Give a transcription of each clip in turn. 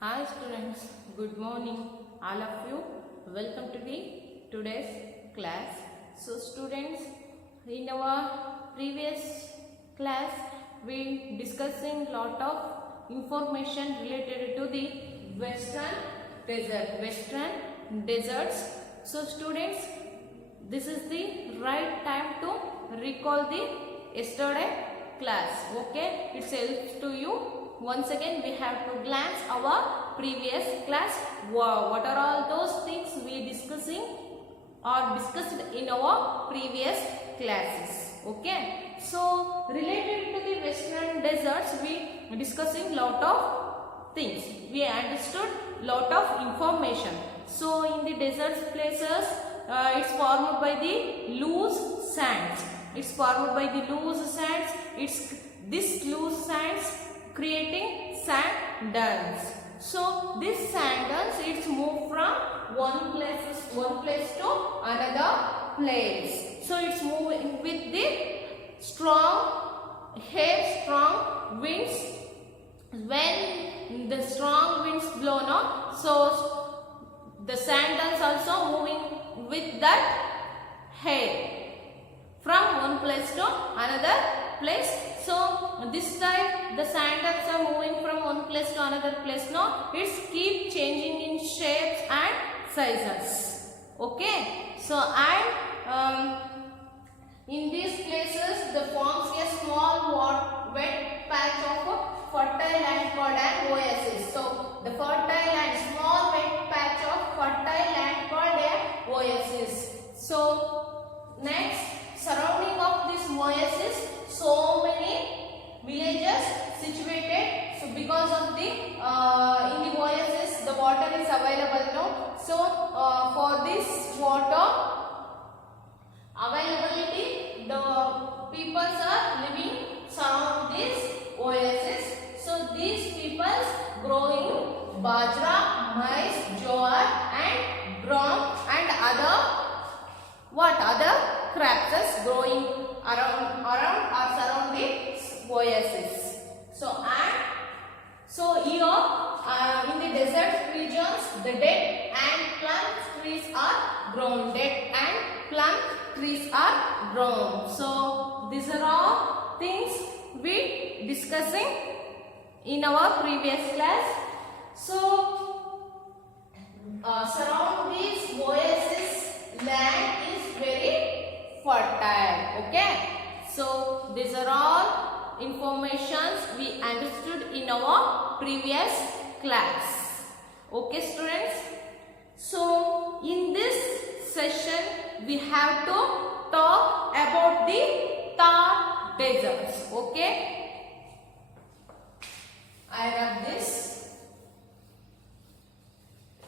Hi students, good morning all of you. Welcome to the today's class. So students, in our previous class we discussing lot of information related to the western deserts. So students, this is the right time to recall the yesterday class. Okay, it helps to you. Once again we have to glance our previous class. What are all those things we discussing or discussed in our previous classes. Okay, so related to the western deserts we discussing lot of things. We understood lot of information. So in the desert places it's formed by the loose sands. It's formed by the loose sands. It's this loose sands creating sand dunes. So this sand dunes it's moved from one place to another place. So it's moving with the strong winds. When the strong winds blow now, so the sand dunes also moving with that hair from one place to another place. So this time the sand dunes are moving from one place to another place. Now it's keep changing in shapes and sizes. Okay. So and in these places the forms a small wet patch of fertile land called an oasis. So the fertile land, small wet patch of fertile land called an oasis. So next, surrounding of this oasis, so many villages situated. So because of the in the oasis the water is available now. So for this water availability, the peoples are living surround this oasis. So these peoples growing bajra, maize, jowar and gram and other crops growing around or surrounding oasis. So here in the desert regions the dead and plum trees are grown. Dead and plum trees are grown. So these are all things we discussing in our previous class. So surround this oasis land is very fertile. Okay. So these are all informations we understood in our previous class. Okay students. So in this session we have to talk about the Thar deserts. Okay. I write this.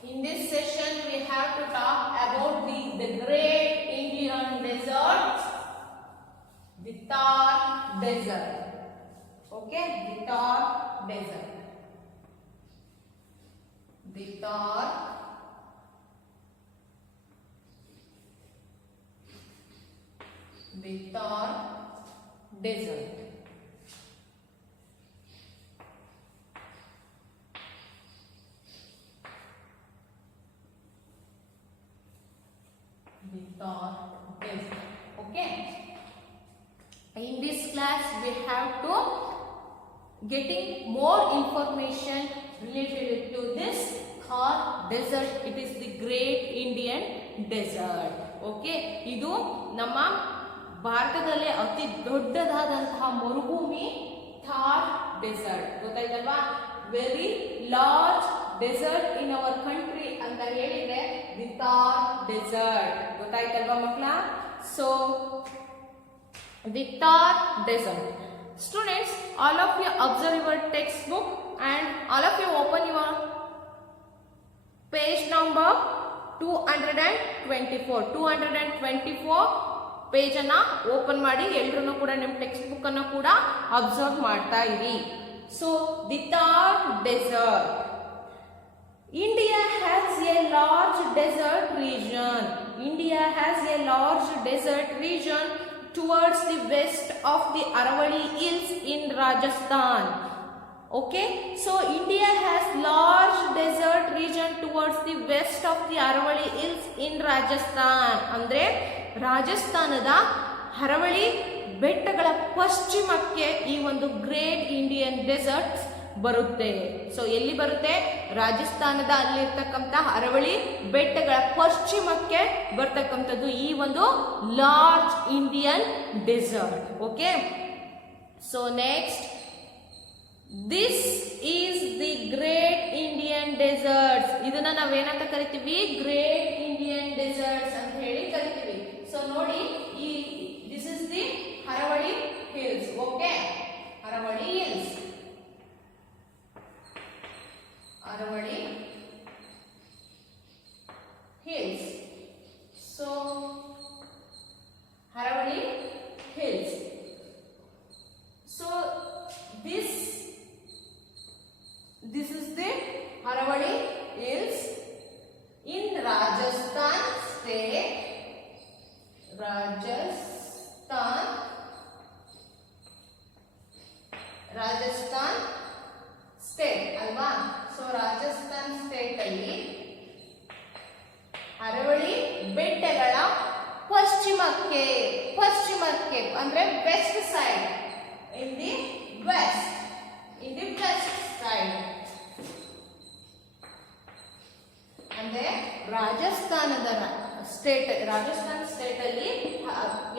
In this session we have to talk about the great Indian desert, the Thar desert. Okay, the Thar desert. The Thar desert. The Thar desert. Okay. In this class we have to getting more information related to this Thar desert. It is the great Indian desert. Okay. ಇದು ನಮ್ಮ ಭಾರತದಲ್ಲಿ ಅತಿ ದೊಡ್ಡದಾದಂತಹ ಮರುಭೂಮಿ Thar desert. ಗೊತ್ತಾಯ್ತಲ್ವಾ? Very large desert in our country ಅಂತ ಹೇಳಿದ್ರೆ the Thar desert. ಗೊತ್ತಾಯ್ತಲ್ವಾ ಮಕ್ಕಳ? So the Thar desert. Students, all of you observe your textbook and all of you open your page number 224. 224 page ಅನ್ನ ಓಪನ್ ಮಾಡಿ ಎಲ್ಲರೂ ಕೂಡ ನಿಮ್ಮ ಟೆಕ್ಸ್ಟ್ ಬುಕ್ ಅನ್ನು ಕೂಡ ಅಬ್ಸರ್ವ್ ಮಾಡ್ತಾ ಇರಿ. So the Thar desert. India has a large desert region. India has a large desert region towards the west of the Aravalli Hills in Rajasthan. Okay, so India has large region towards the west of the Aravali Hills in Rajasthan. ಅಂದ್ರೆ ರಾಜಸ್ಥಾನದ ಅರವಳಿ ಬೆಟ್ಟಗಳ ಪಶ್ಚಿಮಕ್ಕೆ ಈ ಒಂದು great Indian dessert ಬರುತ್ತೆ. So ಎಲ್ಲಿ ಬರುತ್ತೆ? ರಾಜಸ್ಥಾನದ ಅಲ್ಲಿರ್ತಕ್ಕಂಥ ಅರವಳಿ ಬೆಟ್ಟಗಳ ಪಶ್ಚಿಮಕ್ಕೆ ಬರ್ತಕ್ಕಂಥದ್ದು ಈ ಒಂದು large Indian desert. Okay, so next, this is the great Indian deserts. ಇದನ್ನ ನಾವೇನಂತ ಕರಿತೀವಿ? ಗ್ರೇಟ್ ಇಂಡಿಯನ್ ಡೆಸರ್ಟ್ಸ್ ಅಂತ ಹೇಳಿ ಕರಿತೀವಿ. ಸೊ ನೋಡಿ, ಈ this is the Aravalli hills. Okay, Aravalli hills, Aravalli hills. So Aravali hills. So this is the Aravali hills in Rajasthan state. Rajasthan state alva. So Rajasthan state alli Aravalli ಬೆಟ್ಟಗಳ ಪಶ್ಚಿಮಕ್ಕೆ ಅಂದ್ರೆ west side, in the west side. ಅಂದ್ರೆ Rajasthan state ಅಲ್ಲಿ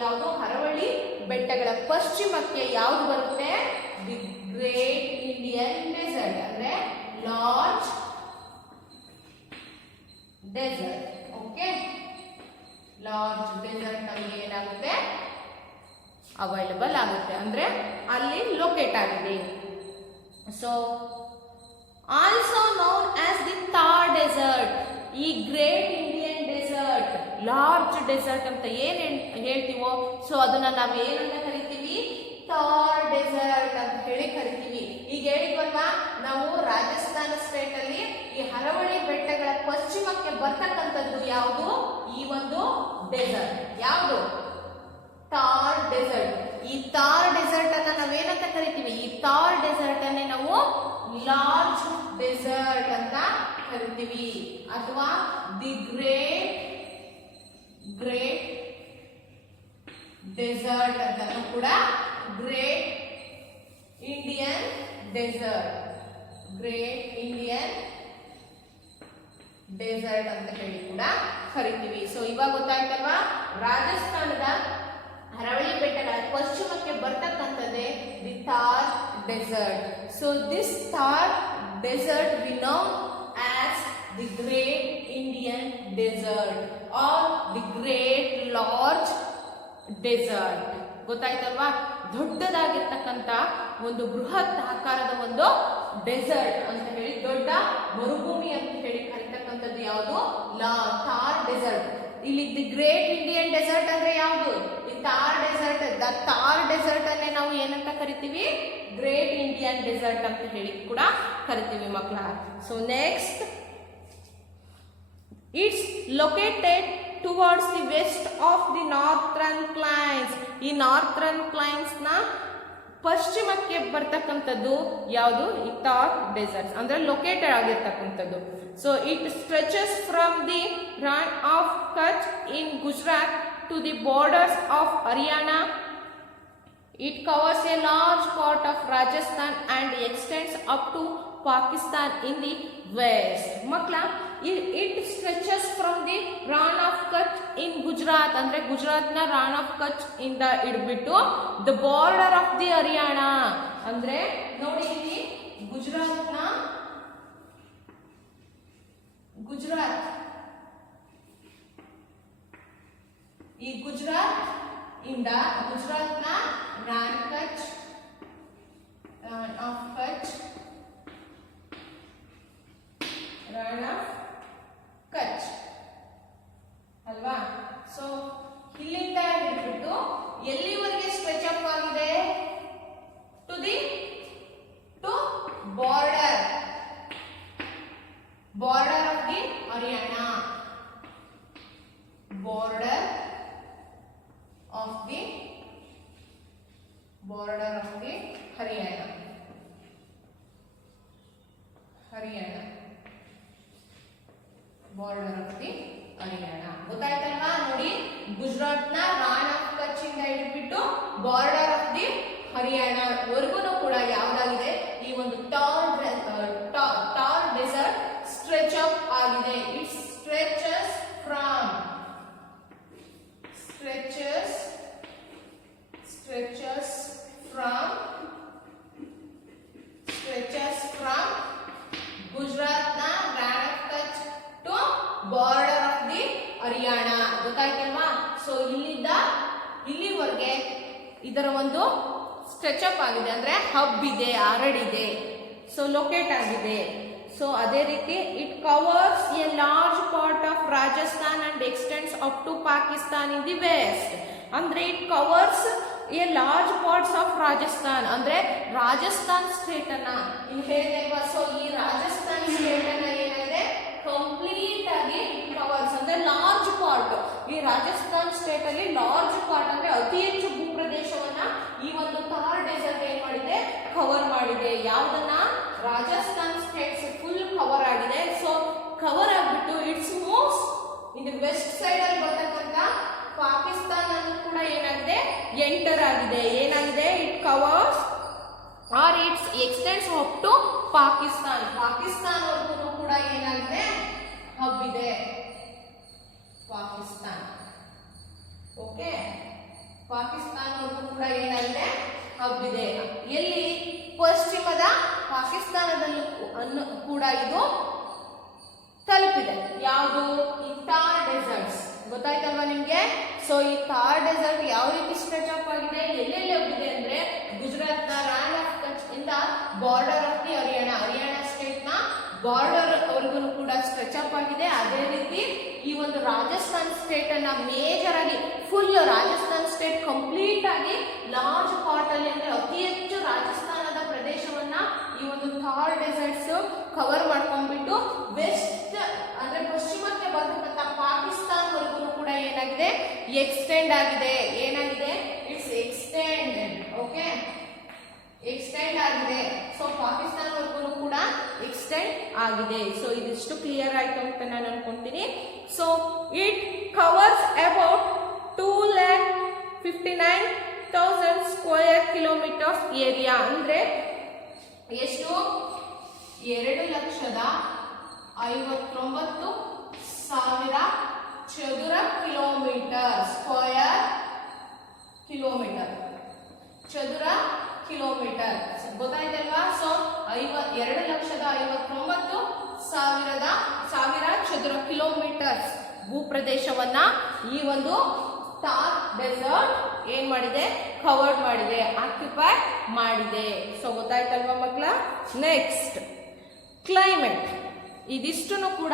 ಯಾವುದು? ಅರವಳಿ ಬೆಟ್ಟಗಳ ಪಶ್ಚಿಮಕ್ಕೆ ಯಾವುದು ಬರುತ್ತೆ? ದಿ ಗ್ರೇಟ್ ಇಂಡಿಯನ್ ಡೆಸರ್ಟ್, ಅಂದ್ರೆ large desert. Okay, large desert ನಮಗೆ ಏನಾಗುತ್ತೆ? ಅವೈಲಬಲ್ ಆಗುತ್ತೆ, ಅಂದ್ರೆ ಅಲ್ಲಿ ಲೊಕೇಟ್ ಆಗಿದೆ. So also known as the Thar desert. ಈ great Indian desert, large desert ಅಂತ ಏನ್ ಹೇಳ್ತೀವೋ, ಸೊ ಅದನ್ನ ನಾವು ಏನಂತ ಕರಿತೀವಿ? ಥಾರ್ ಡೆಸರ್ಟ್ ಅಂತ ಹೇಳಿ ಕರಿತೀವಿ. ಈಗ ಹೇಳಿದ್ವಲ್ವಾ, ನಾವು ರಾಜಸ್ಥಾನ ಸ್ಟೇಟ್ ಅಲ್ಲಿ ಈ ಅರವಳಿ ಬೆಟ್ಟಗಳ ಪಶ್ಚಿಮಕ್ಕೆ ಬರ್ತಕ್ಕಂಥದ್ದು ಯಾವುದು? ಈ ಒಂದು ಡೆಸರ್ಟ್. ಯಾವುದು? ಥಾರ್ ಡೆಸರ್ಟ್. ಈ ಥಾರ್ ಡೆಸರ್ಟ್ ಅನ್ನ ನಾವೇನಂತ ಕರಿತೀವಿ? ಈ ಥಾರ್ ಡೆಸರ್ಟ್ ಅನ್ನೇ ನಾವು ಲಾರ್ಜ್ ಡೆಸರ್ಟ್ ಅಂತ ಕರಿತೀವಿ, ಅಥವಾ ದಿ ಗ್ರೇಟ್ ಡೆಸರ್ಟ್ ಅಂತ ಕೂಡ, great Indian desert, great Indian desert ಅಂತ ಹೇಳಿ ಕೂಡ ಕರಿತೀವಿ. ಸೊ ಇವಾಗ ಗೊತ್ತಾಯ್ತಲ್ವಾ? ರಾಜಸ್ಥಾನದ ಅರವಳಿ ಬೆಟ್ಟಗಳ ಪಶ್ಚಿಮಕ್ಕೆ ಬರ್ತಕ್ಕಂಥದ್ದೇ the Thar desert. So this Thar desert we know as the great Indian desert or the great large desert. ಗೊತ್ತಾಯ್ತಲ್ವಾ? ದೊಡ್ಡದಾಗಿರ್ತಕ್ಕಂಥ ಒಂದು ಬೃಹತ್ ಆಕಾರದ ಒಂದು ಡೆಸರ್ಟ್ ಅಂತ ಹೇಳಿ, ದೊಡ್ಡ ಮರುಭೂಮಿ ಅಂತ ಹೇಳಿ ಕರೀತಕ್ಕಂಥದ್ದು ಯಾವುದು? ಥಾರ್ ಡೆಸರ್ಟ್. ಇಲ್ಲಿ ದಿ ಗ್ರೇಟ್ ಇಂಡಿಯನ್ ಡೆಸರ್ಟ್ ಅಂದ್ರೆ ಯಾವುದು? ಈ Thar desert. The Thar desert ಅನ್ನೇ ನಾವು ಏನಂತ ಕರಿತೀವಿ? ಗ್ರೇಟ್ ಇಂಡಿಯನ್ ಡೆಸರ್ಟ್ ಅಂತ ಹೇಳಿ ಕೂಡ ಕರಿತೀವಿ ಮಕ್ಕಳ. So next, it's located towards the west of the northern plains. ಈ ನಾರ್ಥರ್ನ್ ಪ್ಲೈನ್ಸ್ ನ ಪಶ್ಚಿಮಕ್ಕೆ ಬರ್ತಕ್ಕಂಥದ್ದು ಯಾವುದು? ಈ ಥಾರ್ ಡೆಸರ್ಟ್ಸ್ ಅಂದ್ರೆ ಲೊಕೇಟೆಡ್ ಆಗಿರ್ತಕ್ಕಂಥದ್ದು. So it stretches from the Rann of Kutch in Gujarat to the borders of Haryana. It covers a large part of Rajasthan and extends up to Pakistan in the west. ಮಕ್ಕಳ, it stretches from the Rann of Kutch in Gujarat, ಅಂದ್ರೆ ಗುಜರಾತ್ನ Rann of Kutch ಇಂದ ಹಿಡ್ಬಿಟ್ಟು the border of the Haryana, ಅಂದ್ರೆ ನೋಡಿ ಇಲ್ಲಿ ಗುಜರಾತ್ ಈ ಗುಜರಾತ್ ಇಂದ ಗುಜರಾತ್ನ ರಾನ್ ಆಫ್ ಕಚ್ ಅಲ್ವಾ? ಸೊ ಇಲ್ಲಿಂದ ಹಿಡಿದ್ಬಿಟ್ಟು ಎಲ್ಲಿವರೆಗೆ ಸ್ಟ್ರೆಚ್ ಅಪ್ ಆಗಿದೆ? To border of the Haryana, border of the Haryana. Border of the Haryana. ಗೊತ್ತಾಯ್ತಲ್ವಾ? ನೋಡಿ, ಗುಜರಾತ್ನ ರಾನ್ ಆಫ್ ಕಚ್ ಇಂದ ಹಿಡಿದ್ಬಿಟ್ಟು ಬಾರ್ಡರ್ ಆಫ್ ದಿ ಹರಿಯಾಣ ವರ್ಗು ಕೂಡ ಯಾವ್ದಾಗಿದೆ, ಈ ಒಂದು ಟಾರ್ ಡೆಸರ್ಟ್ ಸ್ಟ್ರೆಚ್ ಅಪ್ ಆಗಿದೆ. ಇಟ್ ಸ್ಟ್ರೆಚಸ್ ಫ್ರಮ್ ಗುಜರಾತ್ನ Rann of Kutch to border of the Haryana. ಗೊತ್ತಾಯ್ತಲ್ವಾ? ಸೊ ಇಲ್ಲಿವರೆಗೆ ಇದರ ಒಂದು ಸ್ಟ್ರೆಚ್ ಅಪ್ ಆಗಿದೆ, ಅಂದ್ರೆ ಹಬ್ ಇದೆ, ಹರಡಿದೆ, ಸೊ ಲೊಕೇಟ್ ಆಗಿದೆ. ಸೊ ಅದೇ ರೀತಿ it covers a large part of Rajasthan and extends up to Pakistan in the west. ಅಂದ್ರೆ it covers a large parts of Rajasthan, ಅಂದ್ರೆ ರಾಜಸ್ಥಾನ್ ಸ್ಟೇಟ್ ಅನ್ನ ಇಲ್ಲಿ ಹೇಳಿದೆಲ್ವಾ. ಸೊ ಈ ರಾಜಸ್ಥಾನ್ ಸ್ಟೇಟ್ ಅನ್ನ ಏನಾಗಿದೆ, ಕಂಪ್ಲೀಟ್ ಆಗಿ ಕವರ್ಸ್, ಅಂದ್ರೆ ಲಾರ್ಜ್ ಪಾರ್ಟ್. ಈ ರಾಜಸ್ಥಾನ್ ಸ್ಟೇಟ್ ಅಲ್ಲಿ ಲಾರ್ಜ್ ಪಾರ್ಟ್ ಅಂದ್ರೆ ಅತಿ ಹೆಚ್ಚು ಭೂಪ್ರದೇಶವನ್ನ ಈ ಒಂದು ಥಾರ್ ಡೆಸರ್ಟ್ ಏನ್ ಮಾಡಿದೆ, ಕವರ್ ಮಾಡಿದೆ. ಯಾವ್ದನ್ನ? ರಾಜಸ್ಥಾನ್ ಸ್ಟೇಟ್ಸ್ ಫುಲ್ ಕವರ್ ಆಗಿದೆ. ಸೊ ಕವರ್ ಆಗ್ಬಿಟ್ಟು it's moves in the west side ಅಲ್ಲಿ ಬರ್ತಕ್ಕಂತ ಪಾಕಿಸ್ತಾನ ಕೂಡ ಏನಾಗಿದೆ, ಎಂಟರ್ ಆಗಿದೆ. ಏನಾಗಿದೆ? It covers or it's extends up to Pakistan. ಪಾಕಿಸ್ತಾನವರೆಗೂ ಕೂಡ ಏನಾಗಿದೆ, ಹಬ್ ಇದೆ ಪಾಕಿಸ್ತಾನ್. ಓಕೆ, ಪಾಕಿಸ್ತಾನವರೆಗೂ ಕೂಡ ಏನಾಗಿದೆ, ಹಬ್ ಇದೆ. ಎಲ್ಲಿ? ಪಶ್ಚಿಮದ ಪಾಕಿಸ್ತಾನದಲ್ಲೂ ಕೂಡ ಇದು ತಲುಪಿದೆ. ಯಾವುದು? ಈ ಥಾರ್ ಡೆಸರ್ಟ್ಸ್. ಗೊತ್ತಾಯ್ತಲ್ವಾ ನಿಮ್ಗೆ? ಸೊ ಈ ಥಾರ್ ಡೆಸರ್ಟ್ ಯಾವ ರೀತಿ ಸ್ಟ್ರೆಚ್ ಅಪ್ ಆಗಿದೆ, ಎಲ್ಲೆಲ್ಲಿ ಹೋಗಿದೆ ಅಂದ್ರೆ ಗುಜರಾತ್ನ ರಾನ್ ಆಫ್ ಕಚ್ ಇಂದ border of the Haryana state ನ ಬಾರ್ಡರ್ ವರೆಗೂ ಕೂಡ ಸ್ಟ್ರೆಚ್ ಅಪ್ ಆಗಿದೆ. ಅದೇ ರೀತಿ ಈ ಒಂದು ರಾಜಸ್ಥಾನ್ ಸ್ಟೇಟ್ ಅನ್ನ ಮೇಜರ್ ಆಗಿ ಫುಲ್ ರಾಜಸ್ಥಾನ್ ಸ್ಟೇಟ್ ಕಂಪ್ಲೀಟ್ ಆಗಿ ಲಾರ್ಜ್ ಪಾರ್ಟ್ ಅಲ್ಲಿ, ಅಂದ್ರೆ ಅತಿ ಹೆಚ್ಚು ರಾಜಸ್ಥಾನದ ಪ್ರದೇಶವನ್ನ ಈ ಒಂದು ಥಾರ್ ಡೆಸರ್ಟ್ಸ್ ಕವರ್ ಮಾಡ್ಕೊಂಡ್ಬಿಟ್ಟು ವೆಸ್ಟ್ ಅಂದ್ರೆ ಪಶ್ಚಿಮಕ್ಕೆ ಬರ್ತಕ್ಕಂಥ ಪಾಕಿಸ್ತಾನ ವರೆಗೂ ಕೂಡ ಏನಾಗಿದೆ, ಎಕ್ಸ್ಟೆಂಡ್ ಆಗಿದೆ. ಏನಾಗಿದೆ? It's extended. ಓಕೆ, ಎಕ್ಸ್ಟೆಂಡ್ ಆಗಿದೆ. ಸೊ ಪಾಕಿಸ್ತಾನವರೆಗೂ ಕೂಡ ಎಕ್ಸ್ಟೆಂಡ್ ಆಗಿದೆ. ಸೊ ಇದಿಷ್ಟು ಕ್ಲಿಯರ್ ಆಯ್ತು ಅಂತ ನಾನು ಅನ್ಕೊಂತೀನಿ. So it covers about 2,59,000 square kilometres area. ಅಂದ್ರೆ ಎಷ್ಟು? 2,59,000 ಚದುರ ಕಿಲೋಮೀಟರ್. ಸ್ಕ್ವೇರ್ ಕಿಲೋಮೀಟರ್, ಚದುರ ಕಿಲೋಮೀಟರ್. ಗೊತ್ತಾಯ್ತಲ್ವಾ? ಸೊ 2,59,000 ಚದುರ ಕಿಲೋಮೀಟರ್ಸ್ ಭೂಪ್ರದೇಶವನ್ನ ಈ ಒಂದು ಥಾರ್ ಡೆಸರ್ಟ್ ಏನ್ ಮಾಡಿದೆ, ಕವರ್ ಮಾಡಿದೆ, ಆಕ್ಯುಪೈ ಮಾಡಿದೆ. ಸೊ ಗೊತ್ತಾಯ್ತಲ್ವಾ ಮಕ್ಕಳ? Next climate. ಇದಿಷ್ಟು ಕೂಡ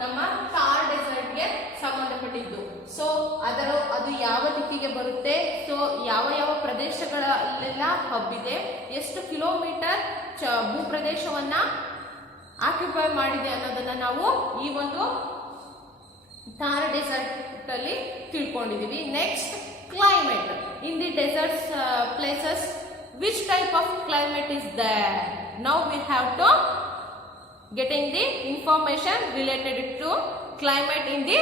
ನಮ್ಮ ಥಾರ್ ಡೆಸರ್ಟ್ಗೆ ಸಂಬಂಧಪಟ್ಟಿದ್ದು. ಸೊ ಅದು ಯಾವ ದಿಕ್ಕಿಗೆ ಬರುತ್ತೆ, ಸೊ ಯಾವ ಪ್ರದೇಶಗಳಲ್ಲೆಲ್ಲ ಹಬ್ಬಿದೆ, ಎಷ್ಟು ಕಿಲೋಮೀಟರ್ ಭೂಪ್ರದೇಶವನ್ನ ಆಕ್ಯುಪೈ ಮಾಡಿದೆ ಅನ್ನೋದನ್ನ ನಾವು ಈ ಒಂದು ಥಾರ್ ಡೆಸರ್ಟ್ ಅಲ್ಲಿ ತಿಳ್ಕೊಂಡಿದೀವಿ. Next climate. In the deserts places which type of climate is there? Now we have to getting the information related to climate in the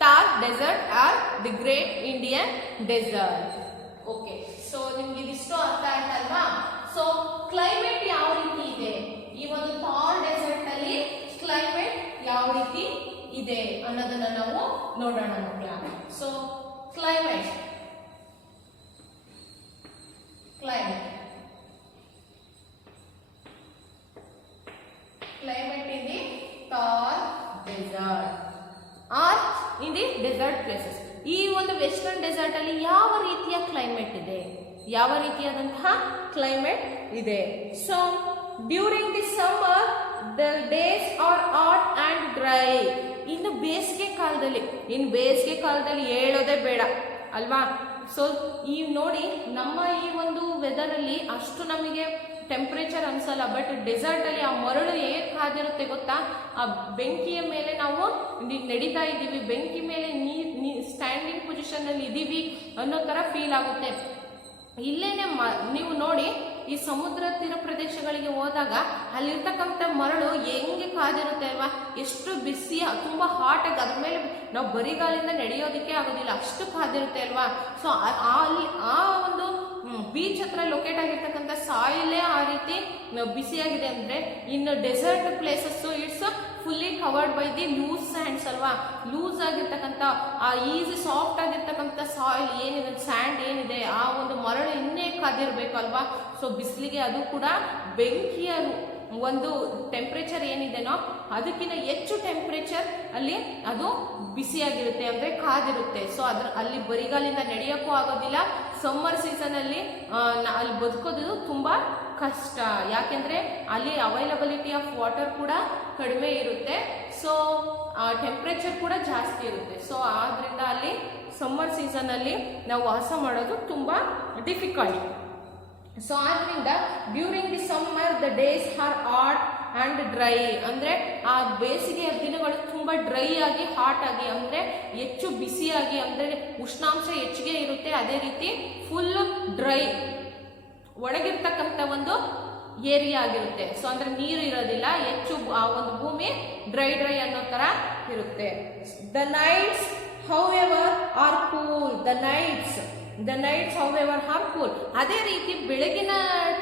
Thar desert or the Great Indian Desert. Okay, so ನಿಮಗೆ ಇದಿಷ್ಟು ಅರ್ಥ ಆಯ್ತಲ್ವಾ? So climate ಯಾವ ರೀತಿ ಇದೆ, ಈ ಒಂದು Thar desert ಅಲ್ಲಿ ಕ್ಲೈಮೇಟ್ ಯಾವ ರೀತಿ ಇದೆ ಅನ್ನೋದನ್ನ ನಾವು ನೋಡೋಣ ಮಕ್ಕಳ. So climate in the Thar desert or in the desert places. ಈ ಒಂದು ವೆಸ್ಟರ್ನ್ ಡೆಸರ್ಟ್ ಅಲ್ಲಿ ಯಾವ ರೀತಿಯ ಕ್ಲೈಮೇಟ್ ಇದೆ, ಯಾವ ರೀತಿಯಾದಂತಹ ಕ್ಲೈಮೇಟ್ ಇದೆ. So during the summer the days are hot and dry. ಇನ್ನು ಬೇಸಿಗೆ ಕಾಲದಲ್ಲಿ ಹೇಳೋದೇ ಬೇಡ ಅಲ್ವಾ. ಸೊ ಈ ನೋಡಿ, ನಮ್ಮ ಈ ಒಂದು ವೆದರ್ ಅಲ್ಲಿ ಅಷ್ಟು ನಮಗೆ ಟೆಂಪರೇಚರ್ ಅನ್ಸಲ್ಲ. ಬಟ್ ಡೆಸರ್ಟ್ ಅಲ್ಲಿ ಆ ಮರಳು ಹೇಗೆ ಕಾದಿರುತ್ತೆ ಗೊತ್ತಾ? ಆ ಬೆಂಕಿಯ ಮೇಲೆ ನಾವು ನಡೀತಾ ಇದ್ದೀವಿ, ಬೆಂಕಿ ಮೇಲೆ ಸ್ಟ್ಯಾಂಡಿಂಗ್ ಪೊಸಿಷನ್ ಅಲ್ಲಿ ಇದೀವಿ ಅನ್ನೋ ತರ ಫೀಲ್ ಆಗುತ್ತೆ. ಇಲ್ಲೇನೆ ನೀವು ನೋಡಿ, ಈ ಸಮುದ್ರ ತೀರ ಪ್ರದೇಶಗಳಿಗೆ ಹೋದಾಗ ಅಲ್ಲಿರ್ತಕ್ಕಂಥ ಮರಳು ಹೆಂಗೆ ಕಾದಿರುತ್ತೆ ಅಲ್ವಾ, ಎಷ್ಟು ಬಿಸಿ, ತುಂಬಾ ಹಾಟ್ ಆಗಿ ಅದ್ರ ಮೇಲೆ ನಾವು ಬರಿಗಾಲಿಂದ ನಡೆಯೋದಕ್ಕೆ ಆಗೋದಿಲ್ಲ, ಅಷ್ಟು ಕಾದಿರುತ್ತೆ ಅಲ್ವಾ. ಸೊ ಅಲ್ಲಿ ಆ ಒಂದು ಬೀಚ್ ಹತ್ರ ಲೊಕೇಟ್ ಆಗಿರ್ತಕ್ಕಂಥ ಸಾಯಿಲೇ ಆ ರೀತಿ ಬಿಸಿಯಾಗಿದೆ ಅಂದ್ರೆ, ಇನ್ನು desert places it's fully covered by the loose sands ಅಲ್ವಾ. ಲೂಸ್ ಆಗಿರ್ತಕ್ಕಂಥ ಆ ಈಸಿ ಸಾಫ್ಟ್ ಆಗಿರ್ತಕ್ಕಂಥ ಸಾಯಿಲ್ ಏನಿದೆ, ಸ್ಯಾಂಡ್ ಏನಿದೆ, ಆ ಒಂದು ಮರಳು ಇನ್ನೇ ಕಾದಿರ್ಬೇಕಲ್ವಾ. ಸೊ ಬಿಸಿಲಿಗೆ ಅದು ಕೂಡ ಬೆಂಕಿಯ ಒಂದು ಟೆಂಪ್ರೇಚರ್ ಏನಿದೆನೋ ಅದಕ್ಕಿಂತ ಹೆಚ್ಚು ಟೆಂಪ್ರೇಚರ್ ಅಲ್ಲಿ ಅದು ಬಿಸಿಯಾಗಿರುತ್ತೆ ಅಂದ್ರೆ ಕಾದಿರುತ್ತೆ. ಸೊ ಅಲ್ಲಿ ಬರಿಗಾಲಿಂದ ನಡೆಯೋಕ್ಕೂ ಆಗೋದಿಲ್ಲ. ಸಮ್ಮರ್ ಸೀಸನ್ ಅಲ್ಲಿ ಅಲ್ಲಿ ಬದುಕೋದು ತುಂಬಾ ಕಷ್ಟ, ಯಾಕೆಂದ್ರೆ ಅಲ್ಲಿ ಅವೈಲಬಿಲಿಟಿ ಆಫ್ ವಾಟರ್ ಕೂಡ ಕಡಿಮೆ ಇರುತ್ತೆ. ಸೊ ಟೆಂಪ್ರೇಚರ್ ಕೂಡ ಜಾಸ್ತಿ ಇರುತ್ತೆ. ಸೊ ಆದ್ರಿಂದ ಅಲ್ಲಿ ಸಮ್ಮರ್ ಸೀಸನ್ ಅಲ್ಲಿ ನಾವು ವಾಸ ಮಾಡೋದು ತುಂಬಾ ಡಿಫಿಕಲ್ಟ್. ಸೊ ಆದ್ರಿಂದ during the summer the days are hot and dry, ಅಂದ್ರೆ ಆ ಬೇಸಿಗೆಯ ದಿನಗಳು ತುಂಬಾ ಡ್ರೈ ಆಗಿ ಹಾಟ್ ಆಗಿ ಅಂದ್ರೆ ಹೆಚ್ಚು ಬಿಸಿಯಾಗಿ, ಅಂದ್ರೆ ಉಷ್ಣಾಂಶ ಹೆಚ್ಚಿಗೆ ಇರುತ್ತೆ. ಅದೇ ರೀತಿ ಫುಲ್ ಡ್ರೈ ಒಣಗಿರ್ತಕ್ಕಂಥ ಒಂದು ಏರಿಯಾ ಆಗಿರುತ್ತೆ. ಸೊ ಅಂದ್ರೆ ನೀರು ಇರೋದಿಲ್ಲ, ಹೆಚ್ಚು ಆ ಒಂದು ಭೂಮಿ ಡ್ರೈ ಅನ್ನೋ ತರ ಇರುತ್ತೆ. The nights however are cool, the nights however are cool. ಅದೇ ರೀತಿ ಬೆಳಗಿನ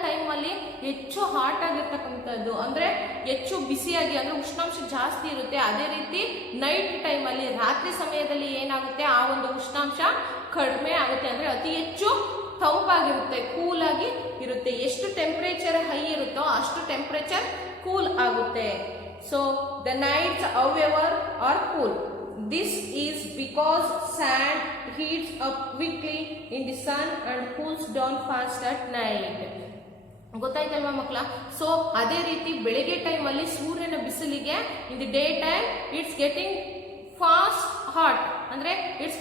ಟೈಮಲ್ಲಿ ಹೆಚ್ಚು ಹಾಟ್ ಆಗಿರ್ತಕ್ಕಂಥದ್ದು ಅಂದ್ರೆ ಹೆಚ್ಚು ಬಿಸಿಯಾಗಿ ಅಂದ್ರೆ ಉಷ್ಣಾಂಶ ಜಾಸ್ತಿ ಇರುತ್ತೆ. ಅದೇ ರೀತಿ ನೈಟ್ ಟೈಮಲ್ಲಿ ರಾತ್ರಿ ಸಮಯದಲ್ಲಿ ಏನಾಗುತ್ತೆ, ಆ ಒಂದು ಉಷ್ಣಾಂಶ ಕಡಿಮೆ ಆಗುತ್ತೆ, ಅಂದ್ರೆ ಅತಿ ಹೆಚ್ಚು ತಂಪಾಗಿರುತ್ತೆ, ಕೂಲ್ ಆಗಿ ಇರುತ್ತೆ. ಎಷ್ಟು ಟೆಂಪರೇಚರ್ ಹೈ ಇರುತ್ತೋ ಅಷ್ಟು ಟೆಂಪರೇಚರ್ ಕೂಲ್ ಆಗುತ್ತೆ. So the nights however are cool. This is because sand heats up quickly in the sun and cools down fast at night. ಗೊತ್ತಾಯ್ತಲ್ವಾ ಮಕ್ಕಳ. ಸೊ ಅದೇ ರೀತಿ ಬೆಳಿಗ್ಗೆ ಟೈಮ್ ಅಲ್ಲಿ ಸೂರ್ಯನ ಬಿಸಿಲಿಗೆ in the day time it's getting fast hot, ಅಂದ್ರೆ it's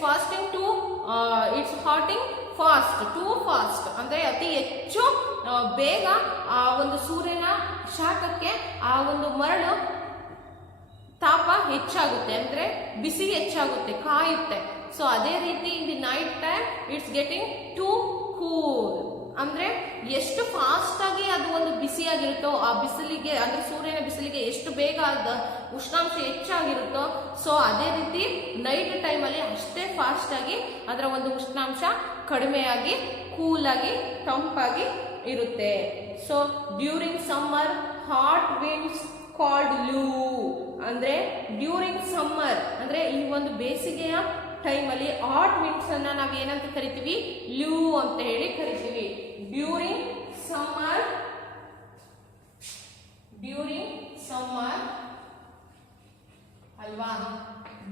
hotting fast, too fast, ಅಂದ್ರೆ ಅತಿ ಹೆಚ್ಚು ಬೇಗ ಆ ಒಂದು ಸೂರ್ಯನ ಶಾಖಕ್ಕೆ ಆ ಒಂದು ಮರಳು ತಾಪ ಹೆಚ್ಚಾಗುತ್ತೆ, ಅಂದ್ರೆ ಬಿಸಿ ಹೆಚ್ಚಾಗುತ್ತೆ, ಕಾಯುತ್ತೆ. ಸೊ ಅದೇ ರೀತಿ in the night time it's getting to cool, ಅಂದ್ರೆ ಎಷ್ಟು ಫಾಸ್ಟ್ ಆಗಿ ಅದು ಒಂದು ಬಿಸಿಯಾಗಿರುತ್ತೋ, ಆ ಬಿಸಿಲಿಗೆ ಅಂದ್ರೆ ಸೂರ್ಯನ ಬಿಸಿಲಿಗೆ ಎಷ್ಟು ಬೇಗ ಉಷ್ಣಾಂಶ ಹೆಚ್ಚಾಗಿರುತ್ತೋ, ಸೊ ಅದೇ ರೀತಿ ನೈಟ್ ಟೈಮ್ ಅಲ್ಲಿ ಅಷ್ಟೇ ಫಾಸ್ಟ್ ಆಗಿ ಅದರ ಒಂದು ಉಷ್ಣಾಂಶ ಕಡಿಮೆಯಾಗಿ ಕೂಲ್ ಆಗಿ ತಂಪಾಗಿ ಇರುತ್ತೆ. So during summer hot winds called loo, ಅಂದ್ರೆ ಡ್ಯೂರಿಂಗ್ ಸಮ್ಮರ್ ಅಂದ್ರೆ ಈ ಒಂದು ಬೇಸಿಗೆಯ ಟೈಮ್ ಅಲ್ಲಿ ಹಾಟ್ ವಿಂಡ್ಸ್ ಅನ್ನ ನಾವು ಏನಂತ ಕರಿತೀವಿ, ಲೂ ಅಂತ ಹೇಳಿ ಕರಿತೀವಿ. ಡ್ಯೂರಿಂಗ್ ಸಮ್ಮರ್ ಅಲ್ವಾ,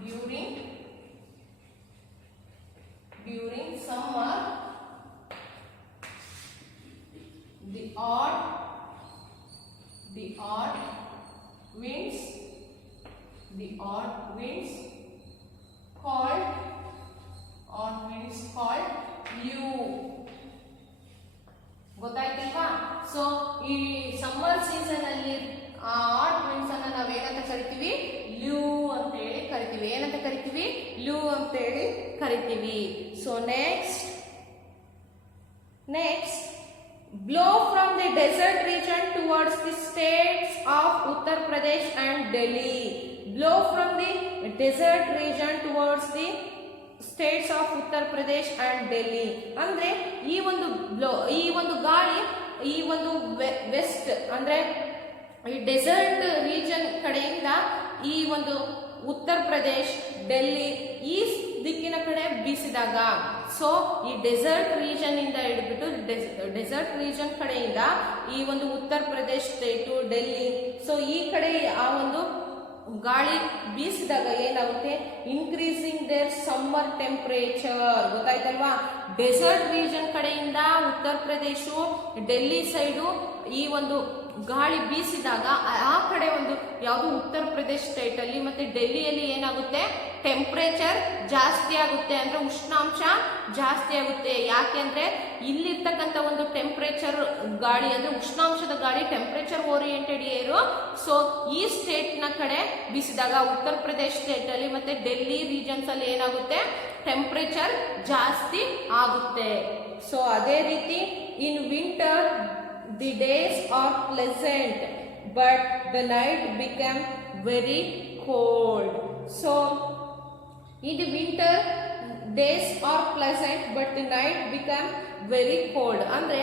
during summer the odd winds called loo. ಗೊತ್ತಾಯ್ತಲ್ವಾ. ಸೊ ಈ ಸಮ್ಮರ್ ಸೀಸನ್ ಅಲ್ಲಿ ಆ ಹಾಟ್ ವಿಂಡ್ಸ್ ಅನ್ನ ನಾವ್ ಏನಂತ ಕರಿತೀವಿ, ಲೂ ಅಂತ ಹೇಳಿ ಕರಿತೀವಿ. ಏನಂತ ಕರಿತೀವಿ, ಲೂ ಅಂತ ಹೇಳಿ ಕರಿತೀವಿ. So next blow from the desert region towards the states of Uttar Pradesh and Delhi. Blow from the desert region towards the states of Uttar Pradesh and Delhi. ಅಂದ್ರೆ ಈ ಒಂದು ಗಾಳಿ ಈ ಒಂದು ವೆಸ್ಟ್ ಅಂದ್ರೆ ಈ ಡೆಸರ್ಟ್ ರೀಜನ್ ಕಡೆಯಿಂದ ಈ ಒಂದು ಉತ್ತರ ಪ್ರದೇಶ್, ಡೆಲ್ಲಿ ಈ ದಿಕ್ಕಿನ ಕಡೆ ಬೀಸಿದಾಗ, ಸೊ ಈ ಡೆಸರ್ಟ್ ರೀಜನ್ ಇಂದ ಹಿಡಿದ್ಬಿಟ್ಟು ಡೆಸರ್ಟ್ ರೀಜನ್ ಕಡೆಯಿಂದ ಈ ಒಂದು ಉತ್ತರ ಪ್ರದೇಶ್ ಸ್ಟೇಟು, ಡೆಲ್ಲಿ, ಸೊ ಈ ಕಡೆ ಆ ಒಂದು ಗಾಳಿ ಬೀಸಿದಾಗ ಏನಾಗುತ್ತೆ, ಇನ್ಕ್ರೀಸಿಂಗ್ ದೇರ್ ಸಮ್ಮರ್ ಟೆಂಪರೇಚರ್. ಗೊತ್ತಾಯ್ತಲ್ವಾ. ಡೆಸರ್ಟ್ ರೀಜನ್ ಕಡೆಯಿಂದ ಉತ್ತರ ಪ್ರದೇಶ, ಡೆಲ್ಲಿ ಸೈಡು ಈ ಒಂದು ಗಾಳಿ ಬೀಸಿದಾಗ ಆ ಕಡೆ ಒಂದು ಯಾವುದು ಉತ್ತರ ಪ್ರದೇಶ್ ಸ್ಟೇಟ್ ಅಲ್ಲಿ ಮತ್ತೆ ಡೆಲ್ಲಿಯಲ್ಲಿ ಏನಾಗುತ್ತೆ, ಟೆಂಪರೇಚರ್ ಜಾಸ್ತಿ ಆಗುತ್ತೆ, ಅಂದ್ರೆ ಉಷ್ಣಾಂಶ ಜಾಸ್ತಿ ಆಗುತ್ತೆ. ಯಾಕೆಂದ್ರೆ ಇಲ್ಲಿರ್ತಕ್ಕಂಥ ಒಂದು ಟೆಂಪರೇಚರ್ ಗಾಳಿ ಅಂದ್ರೆ ಉಷ್ಣಾಂಶದ ಗಾಳಿ ಟೆಂಪರೇಚರ್ ಓರಿಯೆಂಟೆಡ್ ಏರು. ಸೊ ಈ ಸ್ಟೇಟ್ ನ ಕಡೆ ಬೀಸಿದಾಗ ಉತ್ತರ ಪ್ರದೇಶ್ ಸ್ಟೇಟ್ ಅಲ್ಲಿ ಮತ್ತೆ ಡೆಲ್ಲಿ ರೀಜನ್ಸ್ ಅಲ್ಲಿ ಏನಾಗುತ್ತೆ, ಟೆಂಪರೇಚರ್ ಜಾಸ್ತಿ ಆಗುತ್ತೆ. ಸೊ ಅದೇ ರೀತಿ ಇನ್ winter the days are pleasant, but the night become very cold. So in the winter days are pleasant, but the night become very cold. ಅಂದ್ರೆ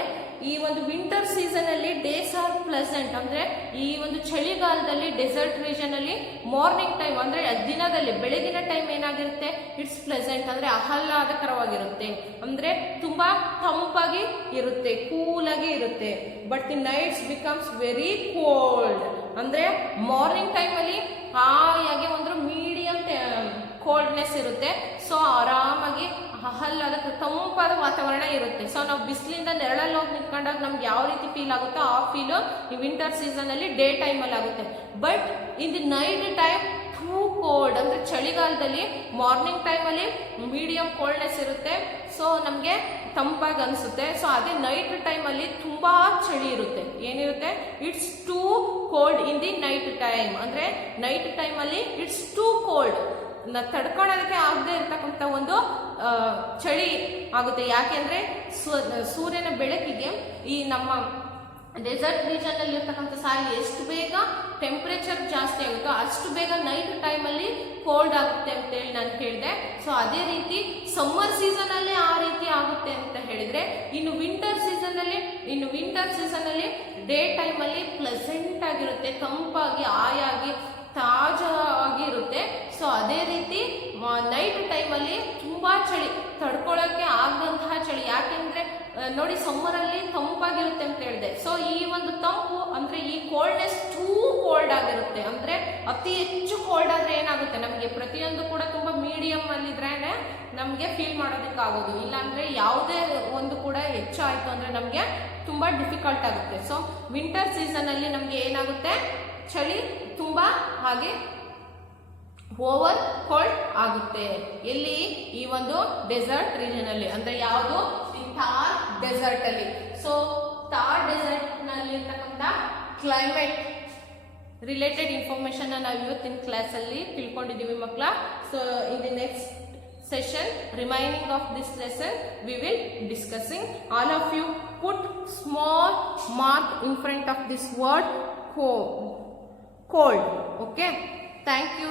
ಈ ಒಂದು ವಿಂಟರ್ ಸೀಸನ್ ಅಲ್ಲಿ ಡೇಸ್ ಆರ್ ಪ್ಲೆಸೆಂಟ್ ಅಂದ್ರೆ ಈ ಒಂದು ಚಳಿಗಾಲದಲ್ಲಿ ಡೆಸರ್ಟ್ ರೀಜನ್ ಅಲ್ಲಿ morning time ಅಂದ್ರೆ ದಿನದಲ್ಲಿ ಬೆಳಗಿನ ಟೈಮ್ ಏನಾಗಿರುತ್ತೆ, ಇಟ್ಸ್ ಪ್ಲೆಸೆಂಟ್ ಅಂದ್ರೆ ಆಹ್ಲಾದಕರವಾಗಿರುತ್ತೆ, ಅಂದ್ರೆ ತುಂಬಾ ತಂಪಾಗಿ ಇರುತ್ತೆ, ಕೂಲ್ ಆಗಿ ಇರುತ್ತೆ. But the nights becomes very cold ಅಂದ್ರೆ ಮಾರ್ನಿಂಗ್ ಟೈಮ್ ಅಲ್ಲಿ ಹಾಯಾಗಿ ಒಂದು ಮೀಡಿಯಂ ಕೋಲ್ಡ್ನೆಸ್ ಇರುತ್ತೆ. ಸೊ ಆರಾಮಾಗಿ ಆಹ್ಲಾದಕ ತಂಪಾದ ವಾತಾವರಣ ಇರುತ್ತೆ. ಸೊ ನಾವು ಬಿಸಿಲಿಂದ ನೆರಳಲ್ಲಿ ಹೋಗಿ ನಿಂತ್ಕೊಂಡಾಗ ನಮ್ಗೆ ಯಾವ ರೀತಿ ಫೀಲ್ ಆಗುತ್ತೋ ಆ ಫೀಲು ಈ ವಿಂಟರ್ ಸೀಸನ್ ಅಲ್ಲಿ ಡೇ ಟೈಮ್ ಅಲ್ಲಿ ಆಗುತ್ತೆ. But in the night time two cold ಅಂದ್ರೆ ಚಳಿಗಾಲದಲ್ಲಿ ಮಾರ್ನಿಂಗ್ ಟೈಮ್ ಅಲ್ಲಿ ಮೀಡಿಯಂ ಕೋಲ್ಡ್ನೆಸ್ ಇರುತ್ತೆ, ಸೊ ನಮ್ಗೆ ತಂಪಾಗಿ ಅನ್ಸುತ್ತೆ. ಸೊ ಅದೇ ನೈಟ್ ಟೈಮ್ ಅಲ್ಲಿ ತುಂಬಾ ಚಳಿ ಇರುತ್ತೆ. ಏನಿರುತ್ತೆ, it's two cold in the night time ಅಂದ್ರೆ ನೈಟ್ ಟೈಮ್ ಅಲ್ಲಿ ಇಟ್ಸ್ ಟೂ ಕೋಲ್ಡ್, ತಡ್ಕೊಳ್ಳೋದಕ್ಕೆ ಆಗದೆ ಇರ್ತಕ್ಕಂಥ ಒಂದು ಚಳಿ ಆಗುತ್ತೆ. ಯಾಕೆಂದ್ರೆ ಸೂರ್ಯನ ಬೆಳಕಿಗೆ ಈ ನಮ್ಮ ಡೆಸರ್ಟ್ ರೀಜನ್ ಅಲ್ಲಿ ಇರ್ತಕ್ಕಂಥ ಸಾಯಿಲ್ ಎಷ್ಟು ಬೇಗ ಟೆಂಪರೇಚರ್ ಜಾಸ್ತಿ ಆಗುತ್ತೋ ಅಷ್ಟು ಬೇಗ ನೈಟ್ ಟೈಮ್ ಅಲ್ಲಿ ಕೋಲ್ಡ್ ಆಗುತ್ತೆ ಅಂತ ಹೇಳಿ ನಾನು ಹೇಳಿದೆ. ಸೊ ಅದೇ ರೀತಿ ಸಮ್ಮರ್ ಸೀಸನ್ ಅಲ್ಲಿ ಆ ರೀತಿ ಆಗುತ್ತೆ ಅಂತ ಹೇಳಿದ್ರೆ, ಇನ್ನು ವಿಂಟರ್ ಸೀಸನ್ ಅಲ್ಲಿ ಡೇ ಟೈಮ್ ಅಲ್ಲಿ ಪ್ಲೆಸೆಂಟ್ ಆಗಿರುತ್ತೆ, ತಂಪಾಗಿ ಆಯಾಗಿ ತಾಜಾಗಿ ಇರುತ್ತೆ. ಸೊ ಅದೇ ರೀತಿ ನೈಟ್ ಟೈಮ್ ಅಲ್ಲಿ ತುಂಬಾ ಚಳಿ, ತಡ್ಕೊಳ್ಳೋಕೆ ಆಗದಂತಹ ಚಳಿ. ಯಾಕೆಂದ್ರೆ ನೋಡಿ ಸಮ್ಮರ್ ಅಲ್ಲಿ ತಂಪಾಗಿರುತ್ತೆ ಅಂತ ಹೇಳಿದೆ. ಸೊ ಈ ಒಂದು ತಂಪು ಅಂದ್ರೆ ಈ ಕೋಲ್ಡ್ನೆಸ್ ಟೂ ಕೋಲ್ಡ್ ಆಗಿರುತ್ತೆ, ಅಂದ್ರೆ ಅತಿ ಹೆಚ್ಚು ಕೋಲ್ಡ್ ಆದ್ರೆ ಏನಾಗುತ್ತೆ, ನಮಗೆ ಪ್ರತಿಯೊಂದು ಕೂಡ ತುಂಬಾ ಮೀಡಿಯಂ ಅಲ್ಲಿ ಇದ್ರೇನೆ ನಮ್ಗೆ ಫೀಲ್ ಮಾಡೋದಕ್ಕೆ ಆಗೋದು. ಇಲ್ಲಾಂದ್ರೆ ಯಾವುದೇ ಒಂದು ಕೂಡ ಹೆಚ್ಚು ಆಯ್ತು ಅಂದ್ರೆ ನಮ್ಗೆ ತುಂಬಾ ಡಿಫಿಕಲ್ಟ್ ಆಗುತ್ತೆ. ಸೊ ವಿಂಟರ್ ಸೀಸನ್ ಅಲ್ಲಿ ನಮ್ಗೆ ಏನಾಗುತ್ತೆ, ಚಳಿ ತುಂಬಾ ಹಾಗೆ ಓವರ್ ಕೋಲ್ಡ್ ಆಗುತ್ತೆ. ಎಲ್ಲಿ, ಈ ಒಂದು ಡೆಸರ್ಟ್ ರೀಜನ್ ಅಲ್ಲಿ, ಅಂದ್ರೆ ಯಾವುದು, ಥಾರ್ ಡೆಸರ್ಟ್ ಅಲ್ಲಿ. ಸೊ ಥಾರ್ ಡೆಸರ್ಟ್ ನಲ್ಲಿ ಇರ್ತಕ್ಕಂಥ ಕ್ಲೈಮೇಟ್ ರಿಲೇಟೆಡ್ ಇನ್ಫಾರ್ಮೇಶನ್ ನಾವು ಇವತ್ತಿನ ಕ್ಲಾಸ್ ಅಲ್ಲಿ ತಿಳ್ಕೊಂಡಿದ್ದೀವಿ ಮಕ್ಕಳ. So in the next session remaining of this lesson we will discussing. All of you put small mark in front of this word cold. Okay, thank you.